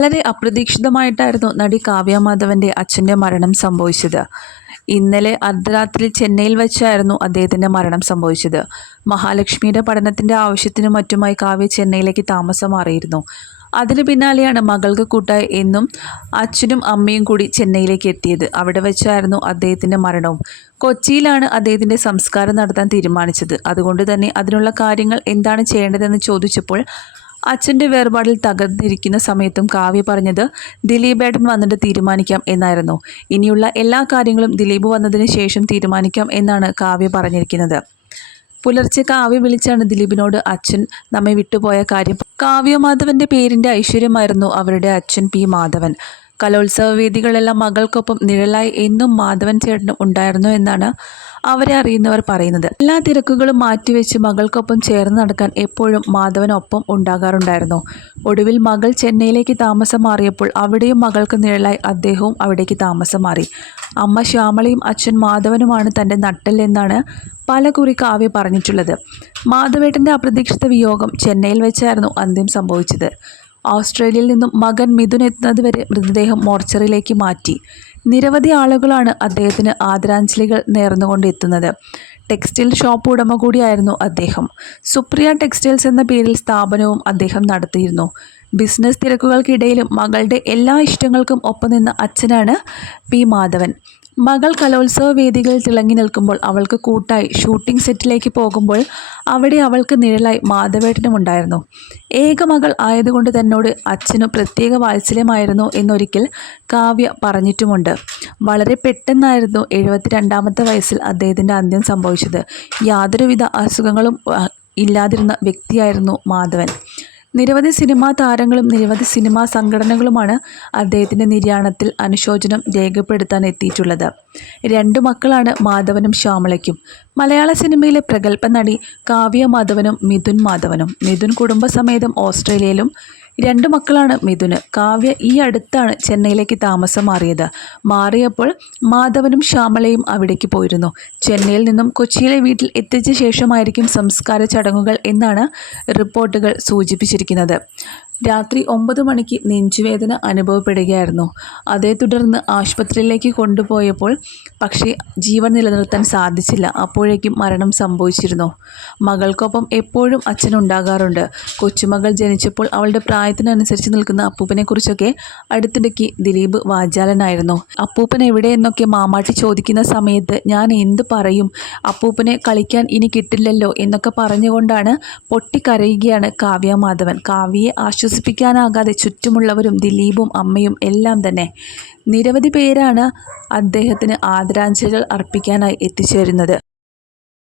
വളരെ അപ്രതീക്ഷിതമായിട്ടായിരുന്നു നടി കാവ്യ മാധവന്റെ അച്ഛന്റെ മരണം സംഭവിച്ചത്. ഇന്നലെ അർദ്ധരാത്രി ചെന്നൈയിൽ വെച്ചായിരുന്നു അദ്ദേഹത്തിന്റെ മരണം സംഭവിച്ചത്. മഹാലക്ഷ്മിയുടെ പഠനത്തിന്റെ ആവശ്യത്തിനും മറ്റുമായി കാവ്യ ചെന്നൈയിലേക്ക് താമസം മാറിയിരുന്നു. അതിന് പിന്നാലെയാണ് മകൾക്ക് കൂട്ടായി എന്നും അച്ഛനും അമ്മയും കൂടി ചെന്നൈയിലേക്ക് എത്തിയത്. അവിടെ വെച്ചായിരുന്നു അദ്ദേഹത്തിന്റെ മരണവും. കൊച്ചിയിലാണ് അദ്ദേഹത്തിന്റെ സംസ്കാരം നടത്താൻ തീരുമാനിച്ചത്. അതുകൊണ്ട് തന്നെ അതിനുള്ള കാര്യങ്ങൾ എന്താണ് ചെയ്യേണ്ടതെന്ന് ചോദിച്ചപ്പോൾ അച്ഛന്റെ വേർപാടിൽ തകർന്നിരിക്കുന്ന സമയത്തും കാവ്യ പറഞ്ഞത് ദിലീപേട്ടൻ വന്നിട്ട് തീരുമാനിക്കാം എന്നായിരുന്നു. ഇനിയുള്ള എല്ലാ കാര്യങ്ങളും ദിലീപ് വന്നതിന് ശേഷം തീരുമാനിക്കാം എന്നാണ് കാവ്യ പറഞ്ഞിരിക്കുന്നത്. പുലർച്ചെ കാവ്യ വിളിച്ചാണ് ദിലീപിനോട് അച്ഛൻ നമ്മെ വിട്ടുപോയ കാര്യം. കാവ്യ മാധവന്റെ പേരിന്റെ ഐശ്വര്യമായിരുന്നു അവരുടെ അച്ഛൻ പി മാധവൻ. കലോത്സവ വേദികളെല്ലാം മകൾക്കൊപ്പം നിഴലായി എന്നും മാധവൻ ചേട്ടനും ഉണ്ടായിരുന്നു എന്നാണ് അവരെ അറിയുന്നവർ പറയുന്നത്. എല്ലാ തിരക്കുകളും മാറ്റിവെച്ച് മകൾക്കൊപ്പം ചേർന്ന് നടക്കാൻ എപ്പോഴും മാധവനൊപ്പം ഉണ്ടാകാറുണ്ടായിരുന്നു. ഒടുവിൽ മകൾ ചെന്നൈയിലേക്ക് താമസം മാറിയപ്പോൾ അവിടെയും മകൾക്ക് നിഴലായി അദ്ദേഹവും അവിടേക്ക് താമസം മാറി. അമ്മ ശ്യാമളയും അച്ഛൻ മാധവനുമാണ് തന്റെ നട്ടൽ എന്നാണ് പല കുറി കാവ്യ പറഞ്ഞിട്ടുള്ളത്. മാധവേട്ടന്റെ അപ്രതീക്ഷിത വിയോഗം ചെന്നൈയിൽ വെച്ചായിരുന്നു അന്ത്യം സംഭവിച്ചത്. ഓസ്ട്രേലിയയിൽ നിന്നും മകൻ മിഥുൻ എത്തുന്നതുവരെ മൃതദേഹം മോർച്ചറിയിലേക്ക് മാറ്റി. നിരവധി ആളുകളാണ് അദ്ദേഹത്തിന് ആദരാഞ്ജലികൾ നേർന്നുകൊണ്ട് എത്തുന്നത്. ടെക്സ്റ്റൈൽ ഷോപ്പ് ഉടമ കൂടിയായിരുന്നു അദ്ദേഹം. സുപ്രിയ ടെക്സ്റ്റൈൽസ് എന്ന പേരിൽ സ്ഥാപനവും അദ്ദേഹം നടത്തിയിരുന്നു. ബിസിനസ് തിരക്കുകൾക്കിടയിലും മകളുടെ എല്ലാ ഇഷ്ടങ്ങൾക്കും ഒപ്പം നിന്ന അച്ഛനാണ് പി മാധവൻ. മകൾ കലോത്സവ വേദികളിൽ തിളങ്ങി നിൽക്കുമ്പോൾ അവൾക്ക് കൂട്ടായി ഷൂട്ടിംഗ് സെറ്റിലേക്ക് പോകുമ്പോൾ അവിടെ അവൾക്ക് നിഴലായി മാധവേട്ടനും ഉണ്ടായിരുന്നു. ഏക മകൾ ആയതുകൊണ്ട് തന്നോട് അച്ഛനു പ്രത്യേക വാത്സല്യമായിരുന്നു എന്നൊരിക്കൽ കാവ്യ പറഞ്ഞിട്ടുമുണ്ട്. വളരെ പെട്ടെന്നായിരുന്നു എഴുപത്തിരണ്ടാമത്തെ വയസ്സിൽ അദ്ദേഹത്തിന്റെ അന്ത്യം സംഭവിച്ചത്. യാതൊരുവിധ അസുഖങ്ങളും ഇല്ലാതിരുന്ന വ്യക്തിയായിരുന്നു മാധവൻ. നിരവധി സിനിമാ താരങ്ങളും നിരവധി സിനിമാ സംഘടനകളുമാണ് അദ്ദേഹത്തിന്റെ നിര്യാണത്തിൽ അനുശോചനം രേഖപ്പെടുത്താൻ എത്തിയിട്ടുള്ളത്. രണ്ടു മക്കളാണ് മാധവനും ശ്യാമളയ്ക്കും. മലയാള സിനിമയിലെ പ്രഗത്ഭ നടി കാവ്യ മാധവനും മിഥുൻ മാധവനും. മിഥുൻ കുടുംബസമേതം ഓസ്ട്രേലിയയിലും രണ്ട് മക്കളാണ് മിഥുന്. കാവ്യ ഈ അടുത്താണ് ചെന്നൈയിലേക്ക് താമസം മാറിയത്. മാറിയപ്പോൾ മാധവനും ശ്യാമളയും അവിടേക്ക് പോയിരുന്നു. ചെന്നൈയിൽ നിന്നും കൊച്ചിയിലെ വീട്ടിൽ എത്തിച്ച ശേഷമായിരിക്കും സംസ്കാര ചടങ്ങുകൾ എന്നാണ് റിപ്പോർട്ടുകൾ സൂചിപ്പിച്ചിരിക്കുന്നത്. രാത്രി ഒമ്പത് മണിക്ക് നെഞ്ചുവേദന അനുഭവപ്പെടുകയായിരുന്നു. അതേ തുടർന്ന് ആശുപത്രിയിലേക്ക് കൊണ്ടുപോയപ്പോൾ പക്ഷേ ജീവൻ നിലനിർത്താൻ സാധിച്ചില്ല. അപ്പോഴേക്കും മരണം സംഭവിച്ചിരുന്നു. മകൾക്കൊപ്പം എപ്പോഴും അച്ഛൻ ഉണ്ടാകാറുണ്ട്. കൊച്ചുമകൾ ജനിച്ചപ്പോൾ അവളുടെ പ്രായത്തിനനുസരിച്ച് നിൽക്കുന്ന അപ്പൂപ്പനെക്കുറിച്ചൊക്കെ അടുത്തിടയ്ക്ക് ദിലീപ് വാചാലനായിരുന്നു. അപ്പൂപ്പൻ എവിടെയെന്നൊക്കെ മാമാട്ടി ചോദിക്കുന്ന സമയത്ത് ഞാൻ എന്ത് പറയും? അപ്പൂപ്പനെ കളിക്കാൻ ഇനി കിട്ടില്ലല്ലോ എന്നൊക്കെ പറഞ്ഞുകൊണ്ടാണ് പൊട്ടിക്കരയുകയാണ് കാവ്യ മാധവൻ. കാവ്യയെ ആശ്വസിപ്പിക്കാനാകാതെ ചുറ്റുമുള്ളവരും ദിലീപും അമ്മയും എല്ലാം തന്നെ നിരവധി പേരാണ് അദ്ദേഹത്തിന് ആദരാഞ്ജലികൾ അർപ്പിക്കാനായി എത്തിച്ചേരുന്നത്.